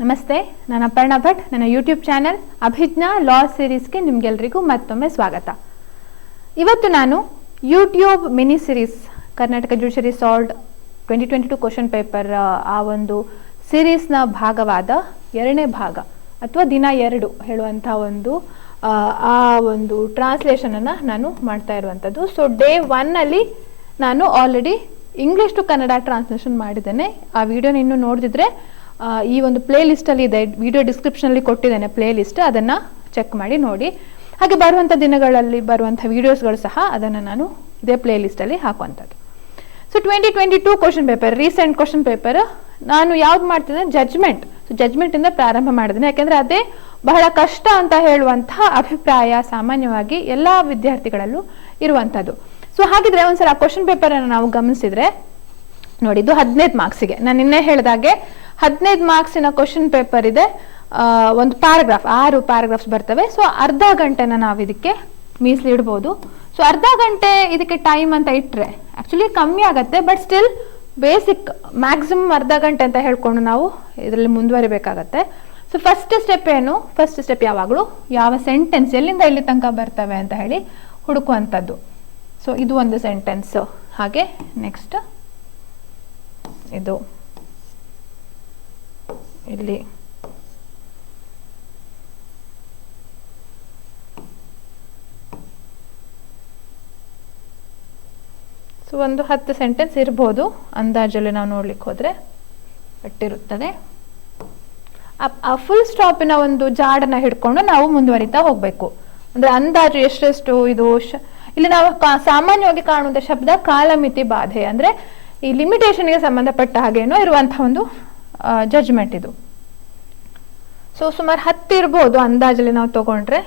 ನಮಸ್ತೆ, ನಾನು ಅಪರ್ಣಾ ಭಟ್. ನನ್ನ ಯೂಟ್ಯೂಬ್ ಚಾನಲ್ ಅಭಿಜ್ಞಾ ಲಾ ಸೀರೀಸ್ಗೆ ನಿಮಗೆಲ್ಲರಿಗೂ ಮತ್ತೊಮ್ಮೆ ಸ್ವಾಗತ. ಇವತ್ತು ನಾನು YouTube mini series Karnataka judiciary solved 2022 question paper ಆ ಒಂದು ಸೀರೀಸ್ನ ಭಾಗವಾದ ಎರಡನೇ ಭಾಗ ಅಥವಾ ದಿನ 2 ಹೇಳುವಂಥ ಆ ಒಂದು ಟ್ರಾನ್ಸ್ಲೇಷನನ್ನು ನಾನು ಮಾಡ್ತಾ ಇರುವಂಥದ್ದು. ಸೊ ಡೇ 1 ಅಲ್ಲಿ ನಾನು already English to Kannada translation ಮಾಡಿದ್ದೇನೆ. ಆ ವಿಡಿಯೋನ ಇನ್ನೂ ನೋಡಿದ್ರೆ ಈ ಒಂದು ಪ್ಲೇ ಲಿಸ್ಟಲ್ಲಿ ಇದೆ, ವಿಡಿಯೋ ಡಿಸ್ಕ್ರಿಪ್ಷನಲ್ಲಿ ಕೊಟ್ಟಿದ್ದೇನೆ ಪ್ಲೇ ಲಿಸ್ಟ್, ಅದನ್ನು ಚೆಕ್ ಮಾಡಿ ನೋಡಿ. ಹಾಗೆ ಬರುವಂಥ ದಿನಗಳಲ್ಲಿ ಬರುವಂಥ ವಿಡಿಯೋಸ್ಗಳು ಸಹ ಅದನ್ನು ನಾನು ಇದೇ ಪ್ಲೇ ಲಿಸ್ಟಲ್ಲಿ ಹಾಕುವಂಥದ್ದು. So 2022 question paper, recent question paper ನಾನು ಯಾವ್ದು ಮಾಡ್ತಿದ್ದೆ, ಜಜ್ಮೆಂಟ್. ಸೊ ಜಜ್ಮೆಂಟಿಂದ ಪ್ರಾರಂಭ ಮಾಡಿದ್ದೇನೆ, ಯಾಕೆಂದರೆ ಅದೇ ಬಹಳ ಕಷ್ಟ ಅಂತ ಹೇಳುವಂತಹ ಅಭಿಪ್ರಾಯ ಸಾಮಾನ್ಯವಾಗಿ ಎಲ್ಲ ವಿದ್ಯಾರ್ಥಿಗಳಲ್ಲೂ ಇರುವಂಥದ್ದು. ಸೊ ಹಾಗಿದ್ರೆ ಒಂದ್ಸಲ ಆ ಕ್ವಶನ್ ಪೇಪರನ್ನು ನಾವು ಗಮನಿಸಿದ್ರೆ ನೋಡಿ, ಇದು 15 ಮಾರ್ಕ್ಸಿಗೆ. ನಾನು ನಿನ್ನೆ ಹೇಳಿದಾಗೆ 15 ಮಾರ್ಕ್ಸಿನ ಕ್ವಶನ್ ಪೇಪರ್ ಇದೆ. ಒಂದು ಪ್ಯಾರಾಗ್ರಾಫ್, 6 ಪ್ಯಾರಾಗ್ರಾಫ್ಸ್ ಬರ್ತವೆ. ಸೊ ಅರ್ಧ ಗಂಟೆನ ನಾವು ಇದಕ್ಕೆ ಮೀಸಲಿಡ್ಬೋದು. ಸೊ ಅರ್ಧ ಗಂಟೆ ಇದಕ್ಕೆ ಟೈಮ್ ಅಂತ ಇಟ್ಟರೆ ಆ್ಯಕ್ಚುಲಿ ಕಮ್ಮಿ ಆಗುತ್ತೆ, ಬಟ್ ಸ್ಟಿಲ್ ಬೇಸಿಕ್ ಮ್ಯಾಕ್ಸಿಮಮ್ ಅರ್ಧ ಗಂಟೆ ಅಂತ ಹೇಳ್ಕೊಂಡು ನಾವು ಇದರಲ್ಲಿ ಮುಂದುವರಿಬೇಕಾಗತ್ತೆ. ಸೊ ಫಸ್ಟ್ ಸ್ಟೆಪ್ ಯಾವಾಗಲೂ ಯಾವ ಸೆಂಟೆನ್ಸ್ ಎಲ್ಲಿಂದ ಎಲ್ಲಿ ತನಕ ಬರ್ತವೆ ಅಂತ ಹೇಳಿ ಹುಡುಕುವಂಥದ್ದು. ಸೊ ಇದು ಒಂದು ಸೆಂಟೆನ್ಸ್. ಹಾಗೆ ನೆಕ್ಸ್ಟ್ ಇದು ಇಲ್ಲಿ ಸೊ ಒಂದು 10 ಸೆಂಟೆನ್ಸ್ ಇರ್ಬೋದು ಅಂದಾಜಲ್ಲಿ ನಾವು ನೋಡ್ಲಿಕ್ಕೆ ಹೋದ್ರೆ ಇಟ್ಟಿರುತ್ತದೆ. ಆ ಫುಲ್ ಸ್ಟಾಪಿನ ಒಂದು ಜಾಡನ್ನ ಹಿಡ್ಕೊಂಡು ನಾವು ಮುಂದುವರಿತಾ ಹೋಗ್ಬೇಕು. ಅಂದ್ರೆ ಅಂದಾಜು ಎಷ್ಟೆಷ್ಟು ಇದು ಇಲ್ಲಿ ನಾವು ಸಾಮಾನ್ಯವಾಗಿ ಕಾಣುವಂಥ ಶಬ್ದ ಕಾಲಮಿತಿ ಬಾಧೆ, ಅಂದ್ರೆ ಈ ಲಿಮಿಟೇಷನ್ಗೆ ಸಂಬಂಧಪಟ್ಟ ಹಾಗೇನೋ ಇರುವಂತಹ ಒಂದು ಜಜ್ಮೆಂಟ್ ಇದು. ಸೊ ಸುಮಾರು 10 ಇರ್ಬೋದು ಅಂದಾಜಲ್ಲಿ ನಾವು ತಗೊಂಡ್ರೆ,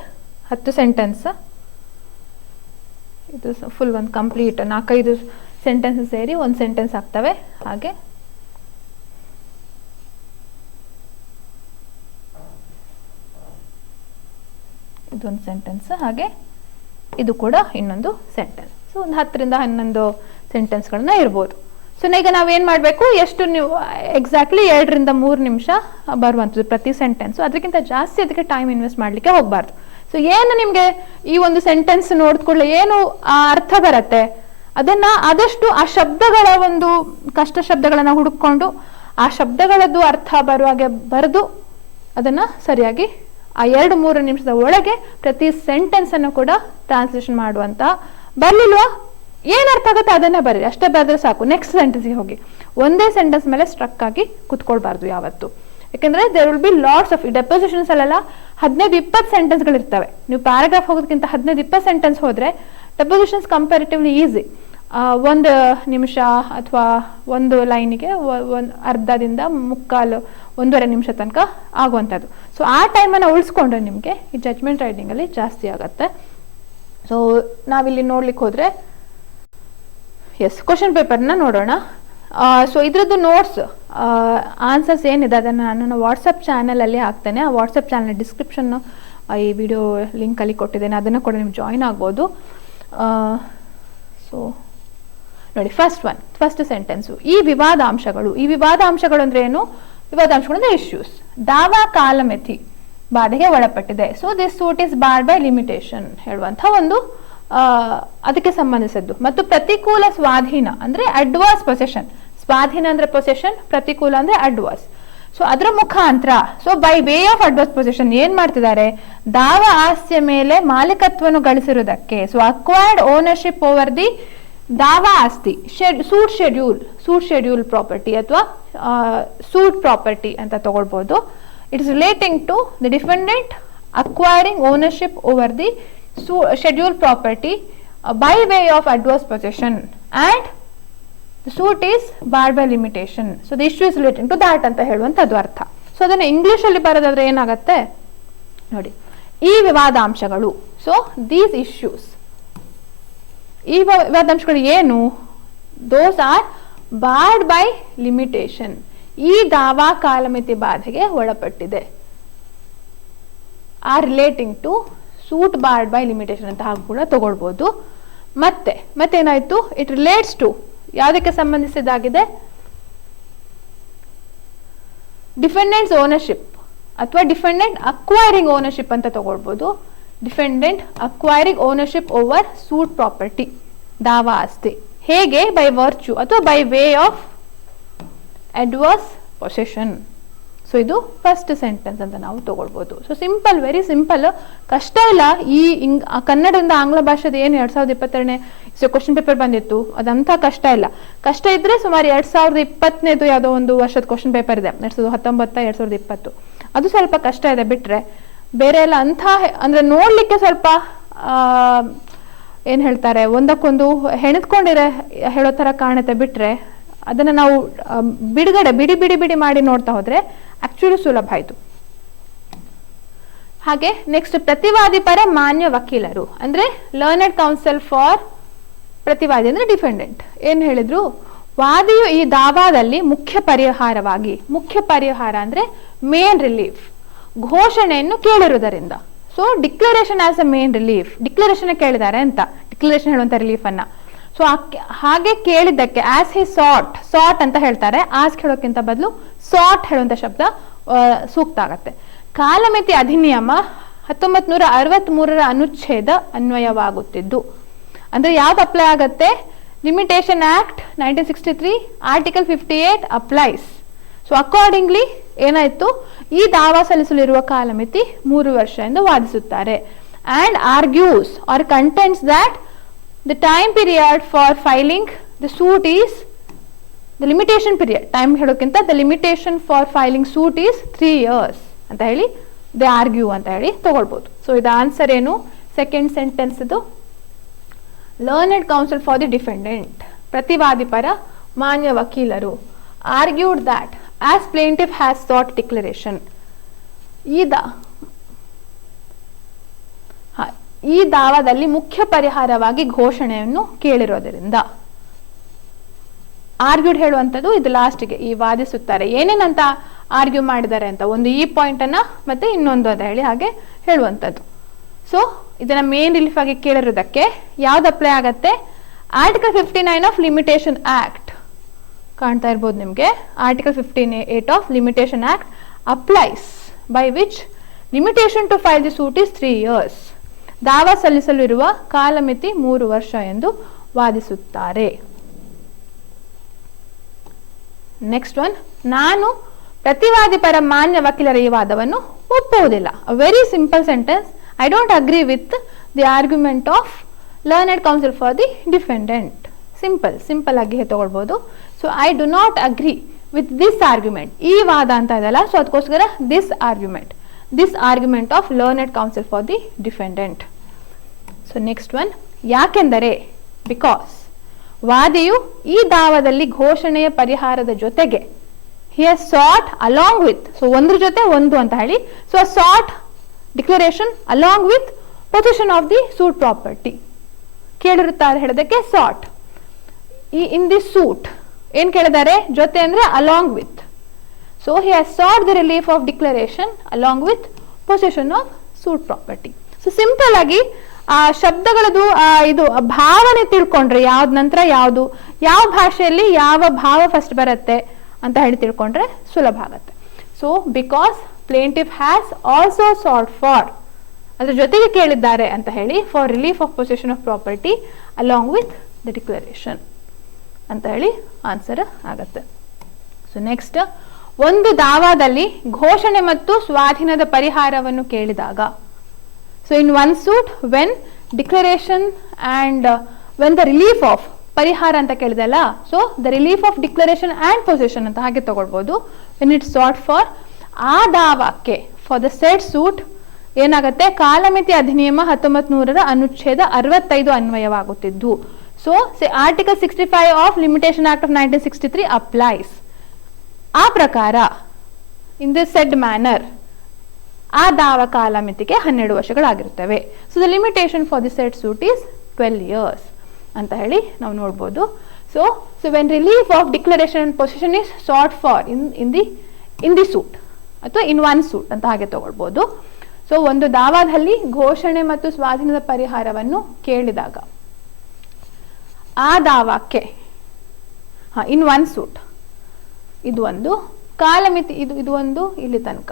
10 ಸೆಂಟೆನ್ಸ್. ಇದು ಫುಲ್ ಒಂದು ಕಂಪ್ಲೀಟ್ 4-5 ಸೆಂಟೆನ್ಸ್ ಸೇರಿ ಒಂದು ಸೆಂಟೆನ್ಸ್ ಆಗ್ತವೆ. ಹಾಗೆ ಇದೊಂದು ಸೆಂಟೆನ್ಸ್, ಹಾಗೆ ಇದು ಕೂಡ ಇನ್ನೊಂದು ಸೆಂಟೆನ್ಸ್. ಸೊ ಒಂದು 10ರಿಂದ 11 ಸೆಂಟೆನ್ಸ್ಗಳನ್ನ ಇರ್ಬೋದು. ಸೊ ಈಗ ನಾವೇನು ಮಾಡಬೇಕು, ಎಷ್ಟು ನೀವು ಎಕ್ಸಾಕ್ಟ್ಲಿ 2ರಿಂದ 3 ನಿಮಿಷ ಬರುವಂಥದ್ದು ಪ್ರತಿ ಸೆಂಟೆನ್ಸು. ಅದಕ್ಕಿಂತ ಜಾಸ್ತಿ ಅದಕ್ಕೆ ಟೈಮ್ ಇನ್ವೆಸ್ಟ್ ಮಾಡಲಿಕ್ಕೆ ಹೋಗಬಾರ್ದು. ಸೊ ಏನು ನಿಮಗೆ ಈ ಒಂದು ಸೆಂಟೆನ್ಸ್ ನೋಡಿದ್ಕೊಳ್ಳಿ ಏನು ಅರ್ಥ ಬರುತ್ತೆ, ಅದನ್ನ ಆದಷ್ಟು ಆ ಶಬ್ದಗಳ ಒಂದು ಕಷ್ಟ ಶಬ್ದಗಳನ್ನ ಹುಡುಕೊಂಡು ಆ ಶಬ್ದಗಳದ್ದು ಅರ್ಥ ಬರುವಾಗೆ ಬರೆದು ಅದನ್ನ ಸರಿಯಾಗಿ ಆ 2-3 ನಿಮಿಷದ ಒಳಗೆ ಪ್ರತಿ ಸೆಂಟೆನ್ಸ್ ಅನ್ನು ಕೂಡ ಟ್ರಾನ್ಸ್ಲೇಷನ್ ಮಾಡುವಂತ. ಬರ್ಲಿಲ್ವಾ, ಏನ್ ಅರ್ಥ ಆಗುತ್ತೆ ಅದನ್ನ ಬರೀರಿ, ಅಷ್ಟೇ ಬರೆದ್ರೆ ಸಾಕು. ನೆಕ್ಸ್ಟ್ ಸೆಂಟೆನ್ಸ್ಗೆ ಹೋಗಿ. ಒಂದೇ ಸೆಂಟೆನ್ಸ್ ಮೇಲೆ ಸ್ಟ್ರಕ್ ಆಗಿ ಕುತ್ಕೊಳ್ಬಾರ್ದು ಯಾವತ್ತು. ಯಾಕಂದ್ರೆ there will be lots of depositions ಅಲ್ಲೆಲ್ಲ 15-20 ಸೆಂಟೆನ್ಸ್ಗಳು ಇರ್ತವೆ. ನೀವು ಪ್ಯಾರಾಗ್ರಾಫ್ ಹೋಗೋದಕ್ಕಿಂತ 15-20 ಸೆಂಟೆನ್ಸ್ ಹೋದ್ರೆ ಡೆಪೋಸಿಷನ್ಸ್ ಕಂಪ್ಯಾರಿಟಿವ್ಲಿ ಈಸಿ. 1 ನಿಮಿಷ ಅಥವಾ 1 ಲೈನಿಗೆ ಅರ್ಧದಿಂದ 1.25 ನಿಮಿಷ ತನಕ ಆಗುವಂಥದ್ದು. ಸೊ ಆ ಟೈಮನ್ನು ಉಳಿಸ್ಕೊಂಡ್ರೆ ನಿಮಗೆ ಈ ಜಜ್ಮೆಂಟ್ ರೈಟಿಂಗ್ ಅಲ್ಲಿ ಜಾಸ್ತಿ ಆಗುತ್ತೆ. ಸೊ ನಾವಿಲ್ಲಿ ನೋಡ್ಲಿಕ್ಕೆ ಹೋದ್ರೆ ಕ್ವಶನ್ ಪೇಪರ್ನ ನೋಡೋಣ. ಸೊ ಇದ್ರದ್ದು ನೋಟ್ಸ್ ಆನ್ಸರ್ಸ್ ಏನಿದೆ ಅದನ್ನು ನಾನು ವಾಟ್ಸಪ್ ಚಾನಲಲ್ಲಿ ಹಾಕ್ತೇನೆ. ಆ ವಾಟ್ಸಪ್ ಚಾನಲ್ ಡಿಸ್ಕ್ರಿಪ್ಷನ್ ಈ ವಿಡಿಯೋ ಲಿಂಕಲ್ಲಿ ಕೊಟ್ಟಿದ್ದೇನೆ, ಅದನ್ನು ಕೂಡ ನೀವು ಜಾಯಿನ್ ಆಗ್ಬೋದು. ಸೊ ನೋಡಿ, ಫಸ್ಟ್ ಸೆಂಟೆನ್ಸು, ಈ ವಿವಾದಾಂಶಗಳು ಅಂದ್ರೆ ಏನು? ವಿವಾದಾಂಶಗಳು ಅಂದ್ರೆ ಇಶ್ಯೂಸ್. ದಾವಾ ಕಾಲಮಿತಿ ಬಾಧೆಗೆ ಒಳಪಟ್ಟಿದೆ. So this suit is barred by limitation ಹೇಳುವಂಥ ಒಂದು ಅದಕ್ಕೆ ಸಂಬಂಧಿಸಿದ್ದು. ಮತ್ತು ಪ್ರತಿಕೂಲ ಸ್ವಾಧೀನ ಅಂದ್ರೆ ಅಡ್ವರ್ಸ್ ಪೊಸೆಷನ್. ಸ್ವಾಧೀನ ಅಂದ್ರೆ ಪೊಸೆಷನ್, ಪ್ರತಿಕೂಲ ಅಂದ್ರೆ ಅಡ್ವರ್ಸ್. ಸೊ ಅದರ ಮುಖಾಂತರ, so by way of adverse possession ಏನ್ ಮಾಡ್ತಿದ್ದಾರೆ, ದಾವಾ ಆಸ್ತಿಯ ಮೇಲೆ ಮಾಲೀಕತ್ವವನ್ನು ಗಳಿಸಿರುವುದಕ್ಕೆ. So acquired ownership over the ದಾವಾ ಆಸ್ತಿ, ಸೂಟ್ ಶೆಡ್ಯೂಲ್ ಪ್ರಾಪರ್ಟಿ ಅಥವಾ ಸೂಟ್ ಪ್ರಾಪರ್ಟಿ ಅಂತ ತಗೊಳ್ಬಹುದು. It is relating to the defendant acquiring ownership over the schedule property by way of adverse possession and the suit is barred by limitation. So the issue is relating to that ಅಂತ ಹೇಳುವಂಥದ್ದು ಅರ್ಥ. So ಅದನ್ನು ಇಂಗ್ಲಿಷಲ್ಲಿ ಬರೋದಾದ್ರೆ ಏನಾಗುತ್ತೆ ನೋಡಿ, ಈ ವಿವಾದಾಂಶಗಳು. So these issues, ಈ ವಿವಾದಾಂಶಗಳು ಏನು? Those are barred by limitation. ಈ ದಾವಾ ಕಾಲಮಿತಿ ಬಾಧೆಗೆ ಒಳಪಟ್ಟಿದೆ. Or relating to suit barred by limitation ಅಂತ ಹಾಗೆ ಕೂಡ ತಗೊಳ್ಬೋದು. ಮತ್ತೇನಾಯ್ತು, ಇಟ್ ರಿಲೇಟ್ಸ್ ಟು ಯಾವುದಕ್ಕೆ ಸಂಬಂಧಿಸಿದಾಗಿದೆ? ಡಿಫೆಂಡೆಂಟ್ಸ್ ಓನರ್ಶಿಪ್ ಅಥವಾ ಡಿಫೆಂಡೆಂಟ್ ಅಕ್ವೈರಿಂಗ್ ಓನರ್ಶಿಪ್ ಅಂತ ತಗೊಳ್ಬೋದು. Defendant acquiring ownership over suit property, ದಾವಾ ಆಸ್ತಿ. ಹೇಗೆ? ಬೈ ವರ್ಚ್ಯೂ ಅಥವಾ by way of adverse possession. So ಇದು ಫಸ್ಟ್ ಸೆಂಟೆನ್ಸ್ ಅಂತ ನಾವು ತಗೊಳ್ಬೋದು. ಸೊ ಸಿಂಪಲ್, ವೆರಿ ಸಿಂಪಲ್, ಕಷ್ಟ ಇಲ್ಲ. ಈ ಕನ್ನಡದಿಂದ ಆಂಗ್ಲ ಭಾಷೆದ ಏನು 2022ನೇ ಕ್ವಶನ್ ಪೇಪರ್ ಬಂದಿತ್ತು ಅದಂತ ಕಷ್ಟ ಇಲ್ಲ. ಕಷ್ಟ ಇದ್ರೆ ಸುಮಾರು 2020ನೇದು ಯಾವುದೋ ಒಂದು ವರ್ಷದ ಕ್ವಶನ್ ಪೇಪರ್ ಇದೆ, 2019 2020, ಅದು ಸ್ವಲ್ಪ ಕಷ್ಟ ಇದೆ. ಬಿಟ್ರೆ ಬೇರೆ ಎಲ್ಲ ಅಂಥ ಅಂದ್ರೆ ನೋಡ್ಲಿಕ್ಕೆ ಸ್ವಲ್ಪ ಏನ್ ಹೇಳ್ತಾರೆ, ಒಂದಕ್ಕೊಂದು ಹೆಣೆದ್ಕೊಂಡಿರೋ ಹೇಳೋ ತರ ಕಾಣುತ್ತೆ. ಬಿಟ್ರೆ ಅದನ್ನ ನಾವು ಬಿಡಿ ಮಾಡಿ ನೋಡ್ತಾ ಹೋದ್ರೆ ಆಕ್ಚುಲಿ ಸುಲಭ ಆಯ್ತು. ಹಾಗೆ ನೆಕ್ಸ್ಟ್ ಪ್ರತಿವಾದಿ ಪರ ಮಾನ್ಯ ವಕೀಲರು ಅಂದ್ರೆ ಲರ್ನೆಡ್ ಕೌನ್ಸಿಲ್ ಫಾರ್ ಪ್ರತಿವಾದಿ ಅಂದ್ರೆ ಡಿಫೆಂಡೆಂಟ್. ಏನ್ ಹೇಳಿದ್ರು? ವಾದಿಯು ಈ ದಾವಾದಲ್ಲಿ ಮುಖ್ಯ ಪರಿಹಾರ ಅಂದ್ರೆ ಮೇನ್ ರಿಲೀಫ್, ಘೋಷಣೆಯನ್ನು ಕೇಳಿರುವುದರಿಂದ. So declaration as a main relief, declaration ಕೇಳಿದ್ದಾರೆ ಅಂತ, ಡಿಕ್ಲರೇಷನ್ ಹೇಳುವಂತ ರಿಲೀಫ್ ಅನ್ನ. ಸೊ ಹಾಗೆ ಕೇಳಿದ್ದಕ್ಕೆ ಆಸ್ ಹಿ ಸಾಟ್ ಅಂತ ಹೇಳ್ತಾರೆ. ಆಸ್ಕ್ ಹೇಳೋಕ್ಕಿಂತ ಬದಲು ಸಾಟ್ ಹೇಳುವಂತ ಶಬ್ದ ಸೂಕ್ತ ಆಗತ್ತೆ. ಕಾಲಮಿತಿ ಅಧಿನಿಯಮ 1963ರ ಅನುಚ್ಛೇದ ಅನ್ವಯವಾಗುತ್ತಿದ್ದು ಅಂದ್ರೆ ಯಾವ್ದು ಅಪ್ಲೈ ಆಗತ್ತೆ? Limitation act 1963 article 58 applies. So accordingly ಏನಾಯ್ತು? ಈ ದಾವಾ ಸಲ್ಲಿಸಲಿರುವ ಕಾಲಮಿತಿ 3 ವರ್ಷ ಎಂದು ವಾದಿಸುತ್ತಾರೆ. And argues or contends that the time period for filing the suit is the limitation period. Time ಹೇಳೋಕ್ಕಿಂತ the limitation for filing suit is 3 years ಅಂತ ಹೇಳಿ they argue ಅಂತ ಹೇಳಿ ತಗೊಳ್ಬೋದು. ಸೊ ಇದು ಆನ್ಸರ್ ಏನು? ಸೆಕೆಂಡ್ ಸೆಂಟೆನ್ಸ್ ಇದು. Learned counsel for the defendant, ಪ್ರತಿವಾದಿ ಪರ ಮಾನ್ಯ ವಕೀಲರು, argued that as plaintiff has sought declaration, ಈ ದಾವಾದಲ್ಲಿ ಮುಖ್ಯ ಪರಿಹಾರವಾಗಿ ಘೋಷಣೆಯನ್ನು ಕೇಳಿರೋದ್ರಿಂದ. ಆರ್ಗ್ಯೂಡ್ ಹೇಳುವಂಥದ್ದು ಇದು ಲಾಸ್ಟ್ಗೆ, ಈ ವಾದಿಸುತ್ತಾರೆ ಏನೇನಂತ ಆರ್ಗ್ಯೂ ಮಾಡಿದ್ದಾರೆ ಅಂತ, ಒಂದು ಈ ಪಾಯಿಂಟ್ ಅನ್ನ ಮತ್ತೆ ಇನ್ನೊಂದು ಅಂತ ಹೇಳಿ ಹಾಗೆ ಹೇಳುವಂಥದ್ದು. ಸೊ ಇದನ್ನ ಮೇನ್ ರಿಲೀಫ್ ಆಗಿ ಕೇಳಿರೋದಕ್ಕೆ ಯಾವ್ದು ಅಪ್ಲೈ ಆಗತ್ತೆ? ಆರ್ಟಿಕಲ್ 59 ಆಫ್ ಲಿಮಿಟೇಷನ್ ಆಕ್ಟ್ ಕಾಣ್ತಾ ಇರ್ಬೋದು ನಿಮ್ಗೆ. Article 58 of limitation act applies, by which limitation to file the suit is 3 years. ದಾವಾ ಸಲ್ಲಿಸಲಿರುವ ಕಾಲಮಿತಿ 3 ವರ್ಷ ಎಂದು ವಾದಿಸುತ್ತಾರೆ. ನೆಕ್ಸ್ಟ್ ಒನ್, ನಾನು ಪ್ರತಿವಾದಿ ಪರ ಮಾನ್ಯ ವಕೀಲರ ಈ ವಾದವನ್ನು ಒಪ್ಪುವುದಿಲ್ಲ. Very simple sentence. I don't agree with the argument of learned counsel for the defendant. Simple ಆಗಿ ತಗೊಳ್ಬಹುದು. So I do not agree with this argument, ಈ ವಾದ ಅಂತ ಇದೆಲ್ಲ, ಸೊ ಅದಕ್ಕೋಸ್ಕರ this argument of learned counsel for the defendant. So next one, ಯಾಕೆಂದರೆ because ವಾದಿಯು ಈ ದಾವಾದಲ್ಲಿ ಘೋಷಣೆಯ ಪರಿಹಾರದ ಜೊತೆಗೆ he has sought along with, so ಒಂದ್ರ ಜೊತೆ ಒಂದು ಅಂತ ಹೇಳಿ, so a sought declaration along with possession of the suit property. ಕೇಳಿರುತ್ತಾರೆ ಹೇಳೋದಕ್ಕೆ sought. in this suit ಏನ್ ಕೇಳಿದ್ದಾರೆ? ಜೊತೆ ಅಂದ್ರೆ along with. So he has sought the relief of declaration along with possession of suit property. So simple ಆಗಿ ಆ ಶಬ್ದಗಳದು ಇದು ಭಾವನೆ ತಿಳ್ಕೊಂಡ್ರೆ ಯಾವ್ದು ನಂತರ ಯಾವುದು, ಯಾವ ಭಾಷೆಯಲ್ಲಿ ಯಾವ ಭಾವ ಫಸ್ಟ್ ಬರುತ್ತೆ ಅಂತ ಹೇಳಿ ತಿಳ್ಕೊಂಡ್ರೆ ಸುಲಭ ಆಗತ್ತೆ. So because plaintiff has also sought for, ಅದ್ರ ಜೊತೆಗೆ ಕೇಳಿದ್ದಾರೆ ಅಂತ ಹೇಳಿ, for relief of possession of property along with the declaration ಅಂತ ಹೇಳಿ ಆನ್ಸರ್ ಆಗತ್ತೆ. ಸೊ ನೆಕ್ಸ್ಟ್, ಒಂದು ದಾವಾದಲ್ಲಿ ಘೋಷಣೆ ಮತ್ತು ಸ್ವಾಧೀನದ ಪರಿಹಾರವನ್ನು ಕೇಳಿದಾಗ, so in one suit when declaration and when the relief of ಪರಿಹಾರ ಅಂತ ಕೇಳಿದಲ್ಲ, so the relief of declaration and possession ಅಂತ ಹಾಗೆ ತಗೊಳ್ಬಹುದು. ವೆನ್ ಇಟ್ ಸಾಟ್ ಫಾರ್, ಆ ದಾವಾಕ್ಕೆ ಫಾರ್ ದ ಸೆಟ್ ಸೂಟ್ ಏನಾಗುತ್ತೆ? ಕಾಲಮಿತಿ ಅಧಿನಿಯಮ 1900ರ ಅನುಚ್ಛೇದ 65 ಅನ್ವಯವಾಗುತ್ತಿದ್ದು. So article 65 of limitation act of 1963 applies. ಆ ಪ್ರಕಾರ ಇನ್ ದ ಸೆಡ್ ಮ್ಯಾನರ್ ಆ ದಾವಾ ಕಾಲಮಿತಿಗೆ 12 ವರ್ಷಗಳಾಗಿರುತ್ತವೆ. So the limitation for the set suit is 12 years ಅಂತ ಹೇಳಿ ನಾವು ನೋಡ್ಬೋದು. So when relief of declaration and possession is sought for in the suit ಅಥವಾ ಇನ್ ಒನ್ ಸೂಟ್ ಅಂತ ಹಾಗೆ ತಗೊಳ್ಬೋದು. ಸೊ ಒಂದು ದಾವಾದಲ್ಲಿ ಘೋಷಣೆ ಮತ್ತು ಸ್ವಾಧೀನದ ಪರಿಹಾರವನ್ನು ಕೇಳಿದಾಗ ಆ ದಾವಾಕ್ಕೆ ಇನ್ ಒನ್ ಸೂಟ್ ಇದು ಒಂದು, ಕಾಲಮಿತಿ ಇದು ಒಂದು ಇಲ್ಲಿ ತನಕ.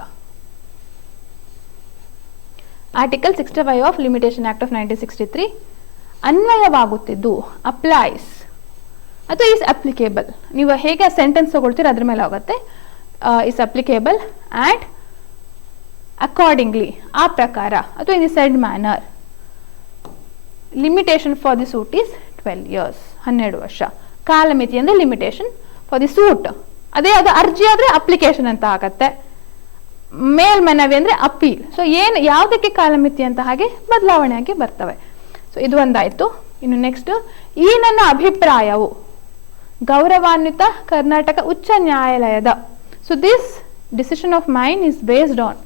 Article 65 of limitation act of 1963 ಅನ್ವಯವಾಗುತ್ತಿದ್ದು, ಅಪ್ಲೈಸ್ ಅಥವಾ ಈಸ್ ಅಪ್ಲಿಕೇಬಲ್. ನೀವು ಹೇಗೆ ಸೆಂಟೆನ್ಸ್ ತಗೊಳ್ತೀರ ಅದ್ರ ಮೇಲೆ ಹೋಗುತ್ತೆ. ಈಸ್ ಅಪ್ಲಿಕೇಬಲ್ ಆ್ಯಂಡ್ ಅಕಾರ್ಡಿಂಗ್ಲಿ, ಆ ಪ್ರಕಾರ ಅಥವಾ in the said manner. Limitation for the suit is 12 years, 12 ವರ್ಷ. ಕಾಲಮಿತಿ ಅಂದರೆ ಲಿಮಿಟೇಷನ್ ಫಾರ್ ದಿ ಸೂಟ್. ಅದೇ ಅದು ಅರ್ಜಿ ಆದರೆ ಅಪ್ಲಿಕೇಶನ್ ಅಂತ ಆಗತ್ತೆ. ಮೇಲ್ಮನವಿ ಅಂದರೆ ಅಪೀಲ್. ಸೊ ಯಾವುದಕ್ಕೆ ಕಾಲಮಿತಿ ಅಂತ ಹಾಗೆ ಬದಲಾವಣೆ ಆಗಿ ಬರ್ತವೆ. ಸೊ ಇದು ಒಂದಾಯಿತು. ಇನ್ನು ನೆಕ್ಸ್ಟ್, ಈ ನನ್ನ ಅಭಿಪ್ರಾಯವು ಗೌರವಾನ್ವಿತ ಕರ್ನಾಟಕ ಉಚ್ಚ ನ್ಯಾಯಾಲಯದ. So this decision of mine is based on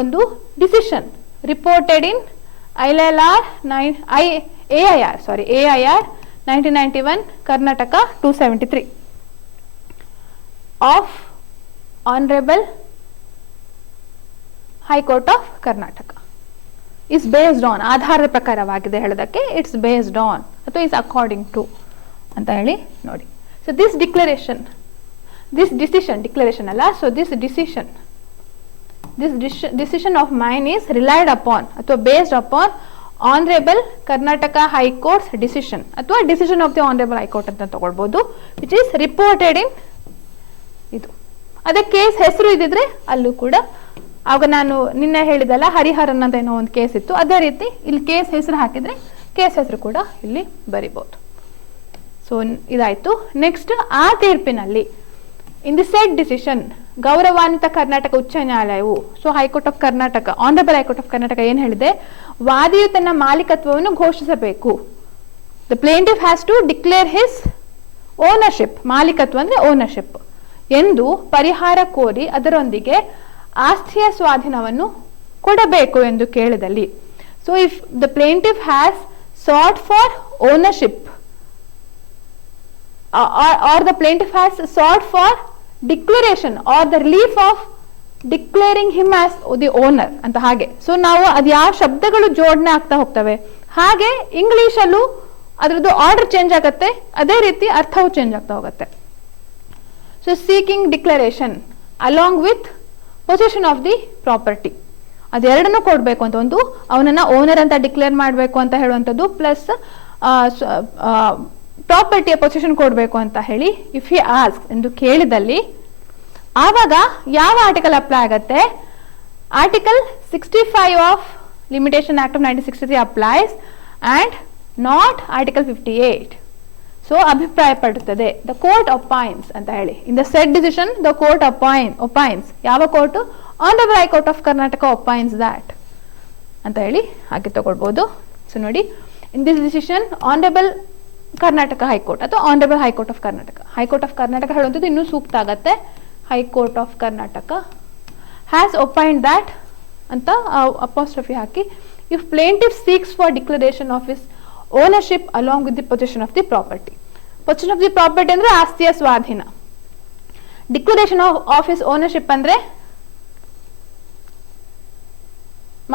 ಒಂದು decision reported in AIR 1991 Karnataka 273 of honourable high court of Karnataka. Is based on, ಆಧಾರದ ಪ್ರಕಾರವಾಗಿದೆ ಹೇಳೋದಕ್ಕೆ. ಇಟ್ಸ್ ಬೇಸ್ಡ್ ಆನ್ ಅಥವಾ ಇಸ್ ಅಕಾರ್ಡಿಂಗ್ ಟು ಅಂತ ಹೇಳಿ ನೋಡಿ. So this declaration, this decision, declaration ಅಲ್ಲ, so this decision of mine is relied upon ಅಥವಾ based upon honourable Karnataka high court's decision ಅಥವಾ decision of the honourable high court ಅಂತ ತಗೊಳ್ಬಹುದು, ವಿಚ್ ಈಸ್ ರಿಪೋರ್ಟೆಡ್ ಇನ್ ಇದು. ಅದೇ ಕೇಸ್ ಹೆಸರು ಇದ್ದಿದ್ರೆ ಅಲ್ಲೂ ಕೂಡ, ಆಗ ನಾನು ನಿನ್ನೆ ಹೇಳಿದಲ್ಲ ಹರಿಹರನ್ ಅಂತ ಏನೋ ಒಂದು ಕೇಸ್ ಇತ್ತು, ಅದೇ ರೀತಿ ಇಲ್ಲಿ ಕೇಸ್ ಹೆಸರು ಹಾಕಿದ್ರೆ ಕೇಸ್ ಹೆಸರು ಕೂಡ ಇಲ್ಲಿ ಬರಿಬಹುದು. ಸೊ ಇದಾಯ್ತು. ನೆಕ್ಸ್ಟ್, ಆ ತೀರ್ಪಿನಲ್ಲಿ ಇನ್ ದಿ ಸೆಡ್ ಡಿಸಿಷನ್ ಗೌರವಾನ್ವಿತ ಕರ್ನಾಟಕ ಉಚ್ಚ ನ್ಯಾಯಾಲಯವು, so high court of Karnataka, honourable high court of Karnataka ಏನ್ ಹೇಳಿದೆ, ವಾದಿಯು ತನ್ನ ಮಾಲೀಕತ್ವವನ್ನು ಘೋಷಿಸಬೇಕು. The plaintiff has to declare his ownership, ಮಾಲೀಕತ್ವ ಅಂದ್ರೆ ಓನರ್ಶಿಪ್ ಎಂದು ಪರಿಹಾರ ಕೋರಿ ಅದರೊಂದಿಗೆ ಆಸ್ತಿಯ ಸ್ವಾಧೀನವನ್ನು ಕೊಡಬೇಕು ಎಂದು ಕೇಳಿದಲ್ಲಿ. So if the plaintiff has sought for ownership or the plaintiff has sought for declaration or the relief of declaring him as the owner ಅಂತ ಹಾಗೆ. ಸೊ ನಾವು ಅದು ಯಾವ ಶಬ್ದಗಳು ಜೋಡಣೆ ಆಗ್ತಾ ಹೋಗ್ತವೆ ಹಾಗೆ ಇಂಗ್ಲಿಷ್ ಅಲ್ಲೂ ಅದರದ್ದು ಆರ್ಡರ್ ಚೇಂಜ್ ಆಗುತ್ತೆ, ಅದೇ ರೀತಿ ಅರ್ಥವು ಚೇಂಜ್ ಆಗ್ತಾ ಹೋಗುತ್ತೆ. So seeking declaration along with possession of the property, ಅದೆರಡನ್ನೂ ಕೊಡಬೇಕು ಅಂತ, ಒಂದು ಅವನನ್ನ ಓನರ್ ಅಂತ ಡಿಕ್ಲೇರ್ ಮಾಡಬೇಕು ಅಂತ ಹೇಳುವಂಥದ್ದು, ಪ್ಲಸ್ ಪ್ರಾಪರ್ಟಿಯ ಪೊಸಿಷನ್ ಕೊಡಬೇಕು ಅಂತ ಹೇಳಿ ಇಫ್ ಹಿ ಆಸ್ಕ್ ಎಂದು ಕೇಳಿದಲ್ಲಿ, ಆವಾಗ ಯಾವ ಆರ್ಟಿಕಲ್ ಅಪ್ಲೈ ಆಗತ್ತೆ? Article 65 of limitation act of 1963 applies and not article 58. So ಅಭಿಪ್ರಾಯ ಪಡುತ್ತದೆ, ದ ಕೋರ್ಟ್ ಅಪಾಯಿಂಟ್ಸ್ ಅಂತ ಹೇಳಿ. In the said decision the court appoints, ಯಾವ court? Honourable high court of Karnataka appoints that ಅಂತ ಹೇಳಿ ಹಾಗೆ ತಗೊಳ್ಬಹುದು. ಸೊ ನೋಡಿ, in this decision honourable Karnataka high court ಅಥವಾ honourable high court of Karnataka, high court of Karnataka ಹೇಳುವಂಥದ್ದು ಇನ್ನೂ ಸೂಕ್ತ ಆಗತ್ತೆ. High court of Karnataka has ಒಪೈನ್ಡ್ that ಅಂತ apostrophe hockey, if plaintiff seeks for declaration of his ownership along with the position of the property. Position of the property ಅಂದ್ರೆ ಆಸ್ತಿಯ ಸ್ವಾಧೀನ. Declaration of his ownership ಅಂದ್ರೆ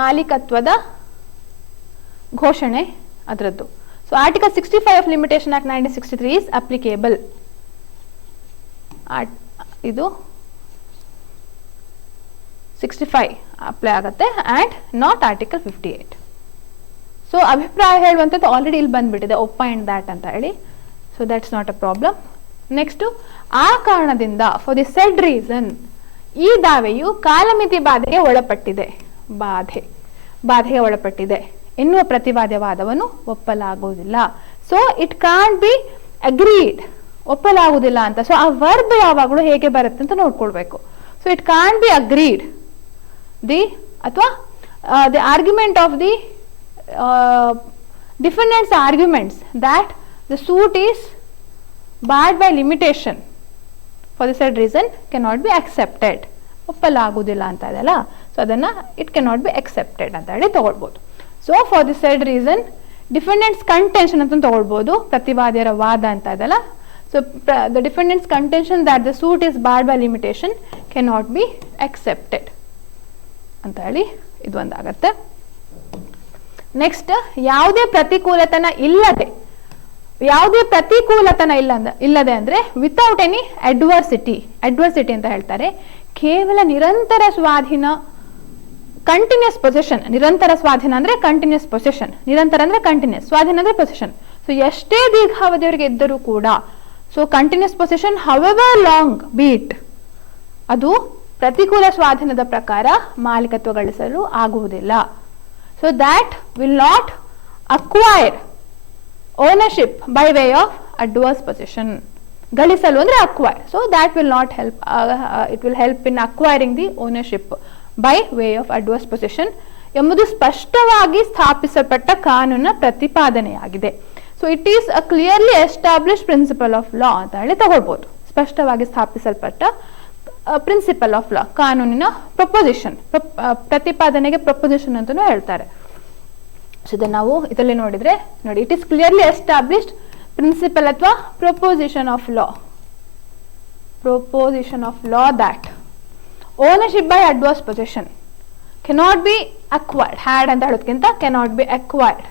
ಮಾಲೀಕತ್ವದ ಘೋಷಣೆ ಅದರದ್ದು. So Article 65 of Limitation Act 1963 is applicable. ಇದು 65 apply ಆಗುತ್ತೆ and not Article 58. So ಅಭಿಪ್ರಾಯ ಹೇಳುವಂಥದ್ದು ಆಲ್ರೆಡಿ ಇಲ್ಲಿ ಬಂದ್ಬಿಟ್ಟಿದೆ, ಒಪೈಂಡ್ ದ್ಯಾಟ್ ಅಂತ ಹೇಳಿ. So that's not a problem. Next, ಆ ಕಾರಣದಿಂದ ಫಾರ್ ದಿ ಸೆಡ್ ರೀಸನ್ ಈ ದಾವೆಯು ಕಾಲಮಿತಿ ಬಾಧೆಗೆ ಒಳಪಟ್ಟಿದೆ, ಬಾಧೆಗೆ ಒಳಪಟ್ಟಿದೆ ಎನ್ನುವ ಪ್ರತಿವಾದವಾದವನ್ನು ಒಪ್ಪಲಾಗುವುದಿಲ್ಲ. So it can't be agreed, ಒಪ್ಪಲಾಗುವುದಿಲ್ಲ ಅಂತ. ಸೊ ಆ ವರ್ಬ್ ಯಾವಾಗಲೂ ಹೇಗೆ ಬರುತ್ತೆ ಅಂತ ನೋಡ್ಕೊಳ್ಬೇಕು. So it can't be agreed the ಅಥವಾ the argument of the defendants arguments that the suit is barred by limitation for the said reason cannot be accepted, ಒಪ್ಪಲಾಗುವುದಿಲ್ಲ ಅಂತ ಇದೆಯಲ್ಲ. ಸೊ ಅದನ್ನ ಇಟ್ ಕೆನಾಟ್ ಬಿ ಅಕ್ಸೆಪ್ಟೆಡ್ ಅಂತ ಹೇಳಿ ತಗೊಳ್ಬೋದು. So for the said reason defendant's contention ಅಂತ ತಗೊಳ್ಬೋದು, ಪ್ರತಿವಾದಿಯರ ವಾದ ಅಂತ ಇದೆಯಲ್ಲ. So the defendant's contention that the suit is barred by limitation cannot be accepted ಅಂತ ಹೇಳಿ ಇದು ಒಂದಾಗತ್ತೆ. ನೆಕ್ಸ್ಟ್, ಯಾವುದೇ ಪ್ರತಿಕೂಲತನ ಇಲ್ಲದೆ ಯಾವುದೇ ಪ್ರತಿಕೂಲತನ ಇಲ್ಲದೆ ಅಂದ್ರೆ ವಿತೌಟ್ ಎನಿ ಅಡ್ವರ್ಸಿಟಿ ಅಂತ ಹೇಳ್ತಾರೆ. ಕೇವಲ ನಿರಂತರ ಸ್ವಾಧೀನ, ಕಂಟಿನ್ಯೂಸ್ ಪೊಸೆಷನ್. ನಿರಂತರ ಸ್ವಾಧೀನ ಅಂದ್ರೆ ಕಂಟಿನ್ಯೂಸ್ ಪೊಸೆಷನ್, ನಿರಂತರ ಅಂದ್ರೆ ಕಂಟಿನ್ಯೂಸ್, ಸ್ವಾಧೀನ ಅಂದ್ರೆ ಪೊಸೆಷನ್. ಸೊ ಎಷ್ಟೇ ದೀರ್ಘಾವಧಿಯವರೆಗೆ ಇದ್ದರೂ ಕೂಡ, so continuous possession however long be it, ಅದು ಪ್ರತಿಕೂಲ ಸ್ವಾಧೀನದ ಪ್ರಕಾರ ಮಾಲೀಕತ್ವ ಗಳಿಸಲು ಆಗುವುದಿಲ್ಲ. So that will not acquire ownership by way of adverse possession. ಗಳಿಸಲು ಅಂದ್ರೆ acquire. So that will not help, it will help in acquiring the ownership by way of adverse possession ಎಂಬುದು ಸ್ಪಷ್ಟವಾಗಿ ಸ್ಥಾಪಿಸಲ್ಪಟ್ಟ ಕಾನೂನಿನ ಪ್ರತಿಪಾದನೆಯಾಗಿದೆ. So it is a clearly establish principle of law ಅಂತ ಹೇಳಿ ತಗೊಳ್ಬಹುದು. ಸ್ಪಷ್ಟವಾಗಿ ಸ್ಥಾಪಿಸಲ್ಪಟ್ಟ ಪ್ರಿನ್ಸಿಪಲ್ ಆಫ್ ಲಾ, ಕಾನೂನಿನ ಪ್ರಪೋಸಿಷನ್, ಪ್ರತಿಪಾದನೆಗೆ ಪ್ರಪೋಸಿಷನ್ ಅಂತಾನೂ ಹೇಳ್ತಾರೆ. ಸೊ ಇದನ್ನು ನಾವು ಇದರಲ್ಲಿ ನೋಡಿದ್ರೆ ನೋಡಿ, it is clearly established principle ಅಥವಾ proposition of law that ownership by adverse possession cannot be acquired. Had ಅಂತ ಹೇಳೋದಕ್ಕಿಂತ ಕೆನಾಟ್ ಬಿ ಅಕ್ವೈರ್ಡ್.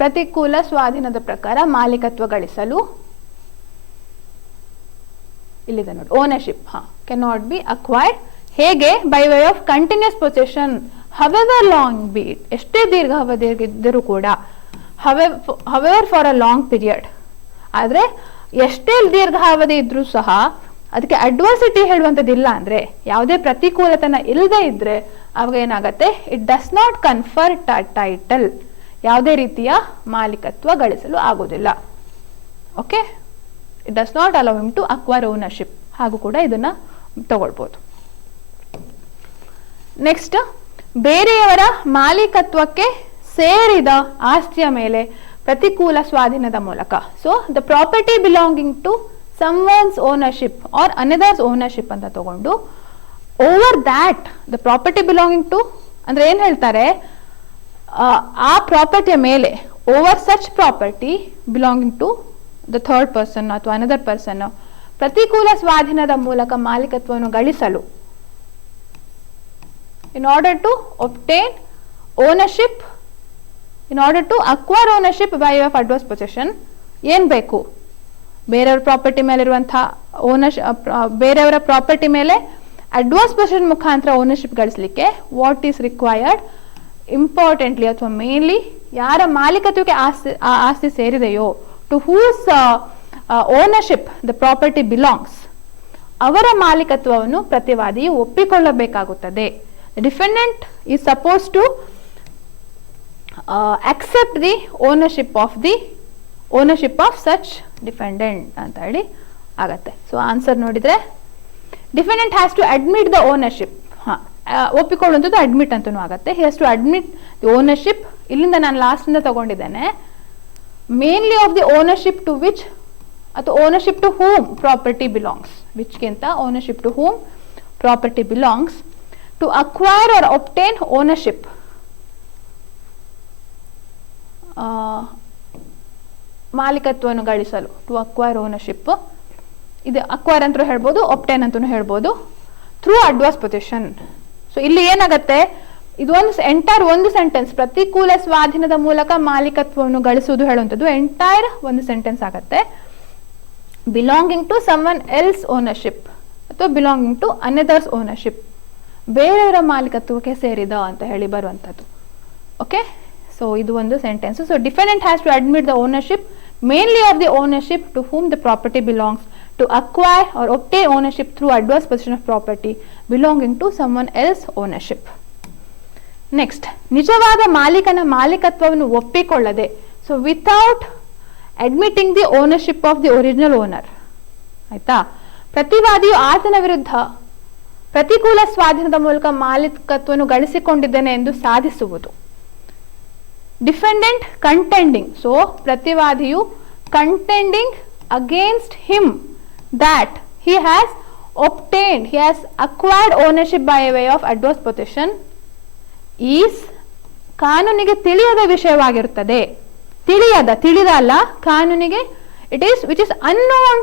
ಪ್ರತಿಕೂಲ ಸ್ವಾಧೀನದ ಪ್ರಕಾರ ಮಾಲೀಕತ್ವ ಗಳಿಸಲು, ಇಲ್ಲಿದೆ ನೋಡಿ, ಓನರ್ಶಿಪ್ ಕೆನಾಟ್ ಬಿ ಅಕ್ವೈರ್ಡ್. ಹೇಗೆ? By way of continuous possession however long be it, ಎಷ್ಟೇ ದೀರ್ಘಾವಧಿಯಾಗಿದ್ದರೂ ಕೂಡ, however for a long period. ಆದ್ರೆ ಎಷ್ಟೇ ದೀರ್ಘಾವಧಿ ಇದ್ರೂ ಸಹ ಅದಕ್ಕೆ ಅಡ್ವರ್ಸಿಟಿ ಹೇಳುವಂಥದ್ದಿಲ್ಲ, ಅಂದ್ರೆ ಯಾವುದೇ ಪ್ರತಿಕೂಲತನ ಇಲ್ಲದೆ ಇದ್ರೆ ಅವಾಗ ಏನಾಗತ್ತೆ, it does not confer title, ಯಾವುದೇ ರೀತಿಯ ಮಾಲೀಕತ್ವ ಗಳಿಸಲು ಆಗುವುದಿಲ್ಲ. Okay, it does not allow him to acquire ownership. ಹಾಗೂ ಕೂಡ ಇದನ್ನ ತಗೊಳ್ಬಹುದು. ನೆಕ್ಸ್ಟ್, ಬೇರೆಯವರ ಮಾಲೀಕತ್ವಕ್ಕೆ ಸೇರಿದ ಆಸ್ತಿಯ ಮೇಲೆ ಪ್ರತಿಕೂಲ ಸ್ವಾಧೀನದ ಮೂಲಕ. So the property belonging to someone's ownership or another's ownership ಅಂತ ತಗೊಂಡು, over that the property belonging to ಅಂದ್ರೆ ಏನ್ ಹೇಳ್ತಾರೆ, ಆ ಪ್ರಾಪರ್ಟಿಯ ಮೇಲೆ, over such property belonging to the third person ಅಥವಾ ಅನದರ್ ಪರ್ಸನ್, ಪ್ರತಿಕೂಲ ಸ್ವಾಧೀನದ ಮೂಲಕ ಮಾಲೀಕತ್ವವನ್ನು ಗಳಿಸಲು, in order to obtain ownership, in order to acquire ownership by way of adverse possession, ಏನ್ ಬೇಕು? ಬೇರೆಯವರ ಪ್ರಾಪರ್ಟಿ ಮೇಲೆ ಇರುವಂತಹ ಓನರ್ಶಿಪ್, ಬೇರೆಯವರ ಪ್ರಾಪರ್ಟಿ ಮೇಲೆ ಅಡ್ವರ್ಸ್ ಪೊಸೆಷನ್ ಮುಖಾಂತರ ಓನರ್ಶಿಪ್ ಗಳಿಸಲಿಕ್ಕೆ ವಾಟ್ ಈಸ್ ರಿಕ್ವೈರ್ಡ್, ಇಂಪಾರ್ಟೆಂಟ್ಲಿ ಅಥವಾ ಮೇನ್ಲಿ ಯಾರ ಮಾಲೀಕತ್ವಕ್ಕೆ ಆಸ್ತಿ ಸೇರಿದೆಯೋ, to whose ownership the property belongs, ಅವರ ಮಾಲೀಕತ್ವವನ್ನು ಪ್ರತಿವಾದಿಯು ಒಪ್ಪಿಕೊಳ್ಳಬೇಕಾಗುತ್ತದೆ. The defendant is supposed to accept the ownership of such defendant ಅಂತ ಹೇಳಿ ಆಗತ್ತೆ. ಸೊ ಆನ್ಸರ್ ನೋಡಿದ್ರೆ, defendant has to admit the ownership. ಒಪ್ಪಿಕೊಳ್ಳುವಂಥದ್ದು ಅಡ್ಮಿಟ್ ಅಂತನೂ ಆಗತ್ತೆ. He has to admit the ownership. ಇಲ್ಲಿಂದ ನಾನು ಲಾಸ್ಟ್ ಇಂದ ತಗೊಂಡಿದ್ದೇನೆ. Mainly of the ownership to which ಅಥವಾ ownership to whom property belongs, ವಿಚ್ಗಿಂತ ownership to whom property belongs, to acquire or obtain ownership, ಮಾಲೀಕತ್ವವನ್ನು ಗಳಿಸಲು, ಟು ಅಕ್ವೈರ್ ಓನರ್ಶಿಪ್, ಇದು acquire ಅಂತೂ ಹೇಳ್ಬೋದು, ಒಪ್ಟೇನ್ ಅಂತೂ ಹೇಳ್ಬೋದು, ಥ್ರೂ ಅಡ್ವರ್ಸ್ ಪೊಸೆಷನ್. ಸೊ ಇಲ್ಲಿ ಏನಾಗತ್ತೆ, ಇದೊಂದು ಎಂಟೈರ್ ಒಂದು ಸೆಂಟೆನ್ಸ್, ಪ್ರತಿಕೂಲ ಸ್ವಾಧೀನದ ಮೂಲಕ ಮಾಲೀಕತ್ವವನ್ನು ಗಳಿಸುವುದು ಹೇಳುವಂಥದ್ದು ಎಂಟೈರ್ ಒಂದು ಸೆಂಟೆನ್ಸ್ ಆಗತ್ತೆ. Belonging to someone else ownership ಅಥವಾ ಬಿಲಾಂಗಿಂಗ್ ಟು ಅನದರ್ಸ್ ಓನರ್ಶಿಪ್, ಬೇರೆಯವರ ಮಾಲೀಕತ್ವಕ್ಕೆ ಸೇರಿದ ಅಂತ ಹೇಳಿ ಬರುವಂಥದ್ದು. ಓಕೆ, ಸೊ ಇದು ಒಂದು sentence. So defendant has to admit the ownership mainly of the ownership to whom the property belongs, to acquire or obtain ownership through adverse possession of property belonging to someone else ownership. Next, ನಿಜವಾದ ಮಾಲೀಕನ ಮಾಲೀಕತ್ವವನ್ನು ಒಪ್ಪಿಕೊಳ್ಳದೆ, so without admitting the ownership of the original owner, ಆಯ್ತಾ, ಪ್ರತಿವಾದಿಯು ಆತನ ವಿರುದ್ಧ ಪ್ರತಿಕೂಲ ಸ್ವಾಧೀನದ ಮೂಲಕ ಮಾಲೀಕತ್ವವನ್ನು ಗಳಿಸಿಕೊಂಡಿದ್ದೇನೆ ಎಂದು ಸಾಧಿಸುವುದು. ಡಿಫೆಂಡೆಂಟ್ ಕಂಟೆಂಡಿಂಗ್, ಸೊ ಪ್ರತಿವಾದಿಯು contending against him that he has obtained, he has acquired ownership by way of adverse possession is ಕಾನೂನಿಗೆ ತಿಳಿಯದ ವಿಷಯವಾಗಿರುತ್ತದೆ. ತಿಳಿದ ಅಲ್ಲ, ಕಾನೂನಿಗೆ it is which is unknown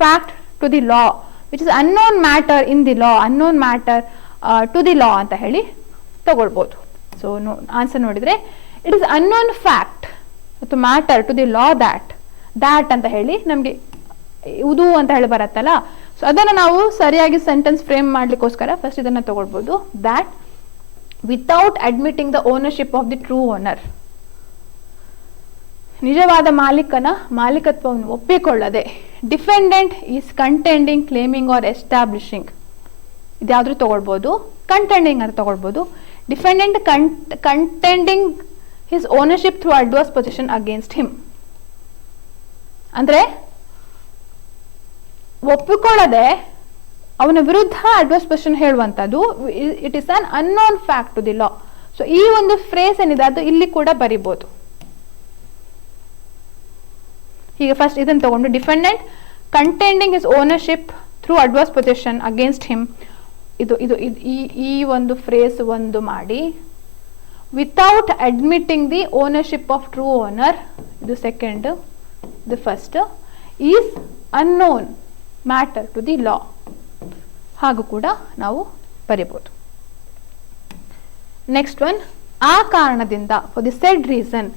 fact to the law, which is unknown matter in the law, unknown matter to the law ಅಂತ ಹೇಳಿ ತಗೊಳ್ಬೋದು. So answer ನೋಡಿದರೆ it is unknown fact ಮತ್ತು matter to the law that ಅಂತ ಹೇಳಿ ನಮಗೆ ಇದು ಅಂತ ಹೇಳಿ ಬರುತ್ತಲ್ಲ. ಸೊ ಅದನ್ನು ನಾವು ಸರಿಯಾಗಿ ಸೆಂಟೆನ್ಸ್ ಫ್ರೇಮ್ ಮಾಡಲಿಕ್ಕೋಸ್ಕರ ಫಸ್ಟ್ ಇದನ್ನು ತಗೊಳ್ಬೋದು. That without admitting the ownership of the true owner, ನಿಜವಾದ ಮಾಲೀಕನ ಮಾಲೀಕತ್ವವನ್ನು ಒಪ್ಪಿಕೊಳ್ಳದೆ, defendant is contending, claiming or establishing, ಇದ್ಯಾವುದ್ರೂ ತಗೊಳ್ಬೋದು. ಕಂಟೆಂಡಿಂಗ್ ಅಂತ ತಗೊಳ್ಬೋದು. Defendant contending his ownership through adverse possession against him, ಅಂದ್ರೆ ಒಪ್ಪಿಕೊಳ್ಳದೆ ಅವನ ವಿರುದ್ಧ ಅಡ್ವರ್ಸ್ ಪೊಸಿಷನ್ ಹೇಳುವಂಥದ್ದು. It is an unknown fact to the law. So ಈ ಒಂದು ಫ್ರೇಸ್ ಏನಿದೆ ಅದು ಇಲ್ಲಿ ಕೂಡ ಬರಿಬೋದು. ಈಗ ಫಸ್ಟ್ ಇದನ್ನು ತಗೊಂಡು defendant contending is ownership through adverse possession against him, ಈ ಒಂದು ಫ್ರೇಸ್ ಒಂದು ಮಾಡಿ, without admitting the ownership of true owner, ಇದು ಸೆಕೆಂಡ್, ಇದು first, is unknown matter to the law, ಹಾಗೂ ಕೂಡ ನಾವು ಬರೀಬಹುದು. ನೆಕ್ಸ್ಟ್ ಒನ್, ಆ ಕಾರಣದಿಂದ, ಫಾರ್ ದಿ ಸೆಡ್ ರೀಸನ್,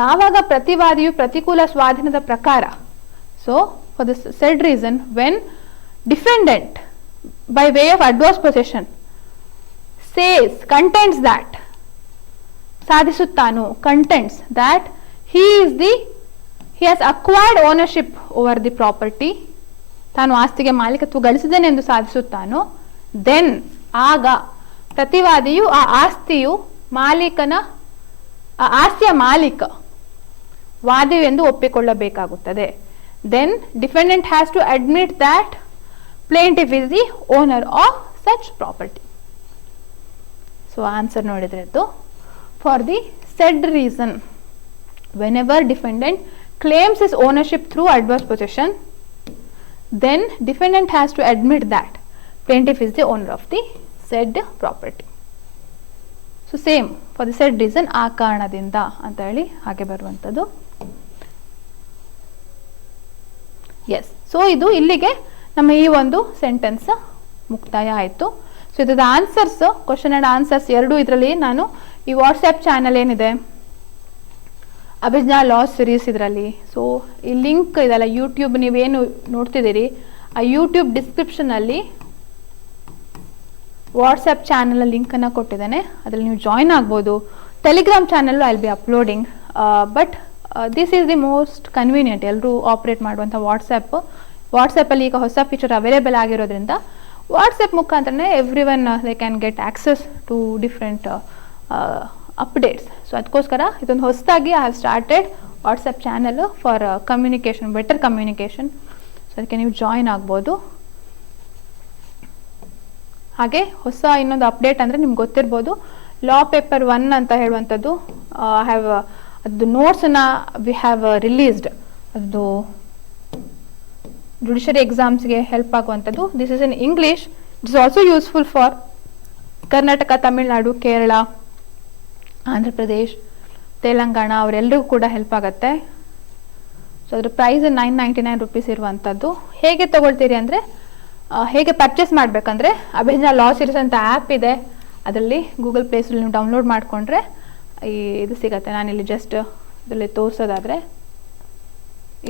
ಯಾವಾಗ ಪ್ರತಿವಾದಿಯು ಪ್ರತಿಕೂಲ ಸ್ವಾಧೀನದ ಪ್ರಕಾರ, so for the said reason when defendant by way of adverse possession says, contends that, ಸಾಧಿಸುತ್ತಾನೋ, contends that he has acquired ownership over the property, ತಾನು ಆಸ್ತಿಗೆ ಮಾಲೀಕತ್ವ ಗಳಿಸಿದ್ದೇನೆ ಎಂದು ಸಾಧಿಸುತ್ತಾನೋ, ದೆನ್ ಆಗ ಪ್ರತಿವಾದಿಯು ಆ ಆಸ್ತಿಯ ಮಾಲೀಕ ವಾದಿಯು ಎಂದು ಒಪ್ಪಿಕೊಳ್ಳಬೇಕಾಗುತ್ತದೆ. Then defendant has to admit that plaintiff is the owner of such property. So answer nodidrettu, for the said reason, whenever defendant claims his ownership through adverse possession, then defendant has to admit that plaintiff is the owner of the said property. So same, for the said reason, ಆ ಕಾರಣದಿಂದ ಅಂತ ಹೇಳಿ ಹಾಗೆ ಬರುವಂಥದ್ದು. S, so ಇದು ಇಲ್ಲಿಗೆ ನಮ್ಮ ಈ ಒಂದು ಸೆಂಟೆನ್ಸ್ ಮುಕ್ತಾಯ ಆಯಿತು. ಸೊ ಇದ್ರದ ಆನ್ಸರ್ಸ್, ಕ್ವಶನ್ ಆ್ಯಂಡ್ ಆನ್ಸರ್ಸ್ ಎರಡು ಇದರಲ್ಲಿ ನಾನು ಈ ವಾಟ್ಸ್ಆ್ಯಪ್ ಚಾನಲ್ ಏನಿದೆ ಅಭಿಜ್ಞಾ ಲಾ ಸಿರೀಸ್ ಇದರಲ್ಲಿ, ಸೊ ಈ ಲಿಂಕ್ ಇದೆಲ್ಲ ಯೂಟ್ಯೂಬ್ ನೀವೇನು ನೋಡ್ತಿದ್ದೀರಿ ಆ ಯೂಟ್ಯೂಬ್ ಡಿಸ್ಕ್ರಿಪ್ಷನಲ್ಲಿ ವಾಟ್ಸ್ಆ್ಯಪ್ ಚಾನಲ್ ಲಿಂಕನ್ನು ಕೊಟ್ಟಿದ್ದೇನೆ, ಅದರಲ್ಲಿ ನೀವು ಜಾಯ್ನ್ ಆಗ್ಬೋದು. ಟೆಲಿಗ್ರಾಮ್ ಚಾನಲ್ಲು I will be uploading, but this is the most convenient, ಎಲ್ಲರೂ ಆಪ್ರೇಟ್ ಮಾಡುವಂಥ ವಾಟ್ಸಪ್ಪಲ್ಲಿ ಈಗ ಹೊಸ ಫೀಚರ್ ಅವೈಲೇಬಲ್ ಆಗಿರೋದ್ರಿಂದ ವಾಟ್ಸಪ್ ಮುಖಾಂತರನೇ everyone they can get access to different updates. So ಅದಕ್ಕೋಸ್ಕರ ಇದೊಂದು ಹೊಸದಾಗಿ I have started WhatsApp channel for communication, better communication. So ಅದಕ್ಕೆ ನೀವು ಜಾಯಿನ್ ಆಗ್ಬೋದು. ಹಾಗೆ ಹೊಸ ಇನ್ನೊಂದು ಅಪ್ಡೇಟ್ ಅಂದರೆ ನಿಮ್ಗೆ ಗೊತ್ತಿರ್ಬೋದು, ಲಾ ಪೇಪರ್ 1 ಅಂತ ಹೇಳುವಂಥದ್ದು ಅದು ನೋಟ್ಸನ್ನು ವಿ ಹ್ಯಾವ್ ರಿಲೀಸ್ಡ್, ಅದು ಜುಡಿಷರಿ ಎಕ್ಸಾಮ್ಸ್ಗೆ ಹೆಲ್ಪ್ ಆಗುವಂಥದ್ದು. This is in English, it is also useful for Karnataka, Tamil Nadu, Kerala, Andhra Pradesh, Telangana ಅವರೆಲ್ಲರಿಗೂ ಕೂಡ ಹೆಲ್ಪ್ ಆಗುತ್ತೆ. ಸೊ ಅದ್ರ ಪ್ರೈಸ್ 999 ರೂಪೀಸ್ ಇರುವಂಥದ್ದು. ಹೇಗೆ ತೊಗೊಳ್ತೀರಿ ಅಂದರೆ, ಹೇಗೆ ಪರ್ಚೇಸ್ ಮಾಡಬೇಕಂದ್ರೆ ಅಭಿಜ್ಞಾ ಲಾ ಸೀರೀಸ್ ಅಂತ ಆ್ಯಪ್ ಇದೆ, ಅದರಲ್ಲಿ ಗೂಗಲ್ ಪ್ಲೇಸಲ್ಲಿ ನೀವು ಡೌನ್ಲೋಡ್ ಮಾಡಿಕೊಂಡ್ರೆ ಇದು ಸಿಗುತ್ತೆ. ನಾನಿಲ್ಲಿ ಜಸ್ಟ್ ಇದರಲ್ಲಿ ತೋರಿಸೋದಾದರೆ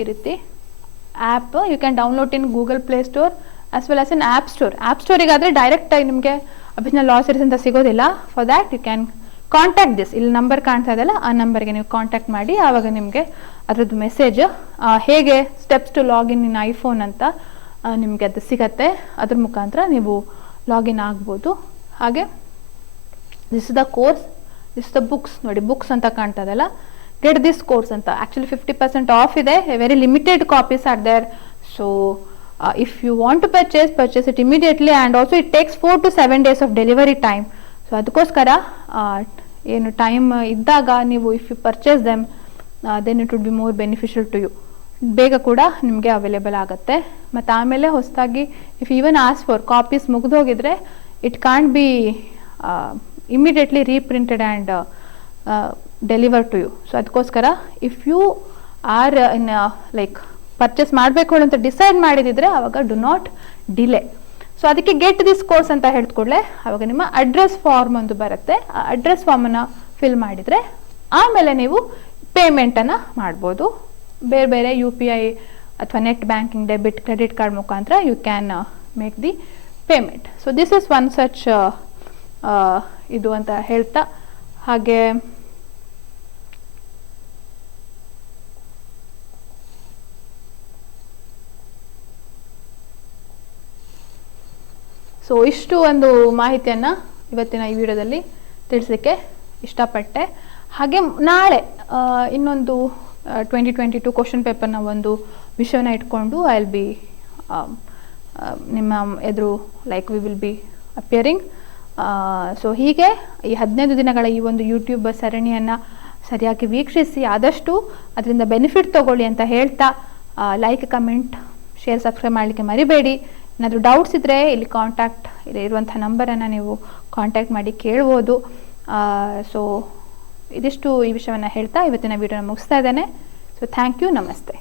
ಈ ರೀತಿ app you can download in Google Play Store as well as in App Store. App ಸ್ಟೋರಿಗಾದರೆ ಡೈರೆಕ್ಟಾಗಿ ನಿಮಗೆ ಅಭಿಜ್ಞಾ ಲಾ ಸೀರೀಸ್ ಅಂತ ಸಿಗೋದಿಲ್ಲ. For that you can contact this, ಇಲ್ಲಿ ನಂಬರ್ ಕಾಣ್ತಾ ಇದೆಯಲ್ಲ ಆ ನಂಬರ್ಗೆ ನೀವು ಕಾಂಟ್ಯಾಕ್ಟ್ ಮಾಡಿ, ಆವಾಗ ನಿಮಗೆ ಅದರದ್ದು ಮೆಸೇಜ್ ಹೇಗೆ steps to login in iPhone ಅಂತ ನಿಮಗೆ ಅದು ಸಿಗತ್ತೆ, ಅದ್ರ ಮುಖಾಂತರ ನೀವು ಲಾಗಿನ್ ಆಗ್ಬೋದು. ಹಾಗೆ this is the course, this is the books, ನೋಡಿ ಬುಕ್ಸ್ ಅಂತ ಕಾಣ್ತಾ ಇದೆಯಲ್ಲ, ಗೆಟ್ ದಿಸ್ ಕೋರ್ಸ್ ಅಂತ. ಆ್ಯಕ್ಚುಲಿ 50% ಆಫ್ ಇದೆ, very limited copies are there. So if you want to purchase it immediately, and also it takes 4 to 7 days of delivery time. So ಅದಕ್ಕೋಸ್ಕರ ಏನು time ಇದ್ದಾಗ ನೀವು if you purchase them then it would be more beneficial to you, ಬೇಗ ಕೂಡ ನಿಮಗೆ available ಆಗುತ್ತೆ. ಮತ್ತು ಆಮೇಲೆ ಹೊಸದಾಗಿ if even as for copies ಮುಗಿದೋಗಿದ್ರೆ it can't be immediately reprinted and deliver to you. So ಅದಕ್ಕೋಸ್ಕರ if you are in like purchase ಮಾಡಬೇಕು ಅಂತ ಡಿಸೈಡ್ ಮಾಡಿದಿದ್ರೆ ಆವಾಗ ಡು ನಾಟ್ ಡಿಲೇ. ಸೊ ಅದಕ್ಕೆ ಗೆಟ್ ದಿಸ್ ಕೋರ್ಸ್ ಅಂತ ಹೇಳಿದ ಕೂಡಲೇ ಅವಾಗ ನಿಮ್ಮ ಅಡ್ರೆಸ್ ಫಾರ್ಮ್ ಒಂದು ಬರುತ್ತೆ. ಆ ಅಡ್ರೆಸ್ ಫಾರ್ಮನ್ನು ಫಿಲ್ ಮಾಡಿದರೆ ಆಮೇಲೆ ನೀವು ಪೇಮೆಂಟನ್ನು ಮಾಡ್ಬೋದು. ಬೇರೆ ಬೇರೆ UPI ಅಥವಾ net banking, debit, credit card ಮುಖಾಂತರ you can make the payment. So this is one such ಇದು ಅಂತ ಹೇಳ್ತಾ, ಹಾಗೆ ಸೊ ಇಷ್ಟು ಒಂದು ಮಾಹಿತಿಯನ್ನು ಇವತ್ತಿನ ಈ ವಿಡಿಯೋದಲ್ಲಿ ತಿಳಿಸಲಿಕ್ಕೆ ಇಷ್ಟಪಟ್ಟೆ. ಹಾಗೆ ನಾಳೆ ಇನ್ನೊಂದು 2022 ಕ್ವಶನ್ ಪೇಪರ್ನ ಒಂದು ವಿಷಯನ ಇಟ್ಕೊಂಡು ಐ ವಿಲ್ ಬಿ ನಿಮ್ಮ ಎದುರು we will be appearing. So ಹೀಗೆ ಈ 15 ದಿನಗಳ ಈ ಒಂದು ಯೂಟ್ಯೂಬ್ ಸರಣಿಯನ್ನು ಸರಿಯಾಗಿ ವೀಕ್ಷಿಸಿ ಆದಷ್ಟು ಅದರಿಂದ ಬೆನಿಫಿಟ್ ತಗೊಳ್ಳಿ ಅಂತ ಹೇಳ್ತಾ, ಲೈಕ್, ಕಮೆಂಟ್, ಶೇರ್, ಸಬ್ಸ್ಕ್ರೈಬ್ ಮಾಡಲಿಕ್ಕೆ ಮರಿಬೇಡಿ. ಏನಾದರೂ ಡೌಟ್ಸ್ ಇದ್ದರೆ ಇಲ್ಲಿ ಇರುವಂಥ ನಂಬರನ್ನು ನೀವು ಕಾಂಟ್ಯಾಕ್ಟ್ ಮಾಡಿ ಕೇಳ್ಬೋದು. ಸೊ ಇದಿಷ್ಟು ಈ ವಿಷಯವನ್ನು ಹೇಳ್ತಾ ಇವತ್ತಿನ ವಿಡಿಯೋನ ಮುಗಿಸ್ತಾ ಇದ್ದೇನೆ. ಸೊ ಥ್ಯಾಂಕ್ ಯು, ನಮಸ್ತೆ.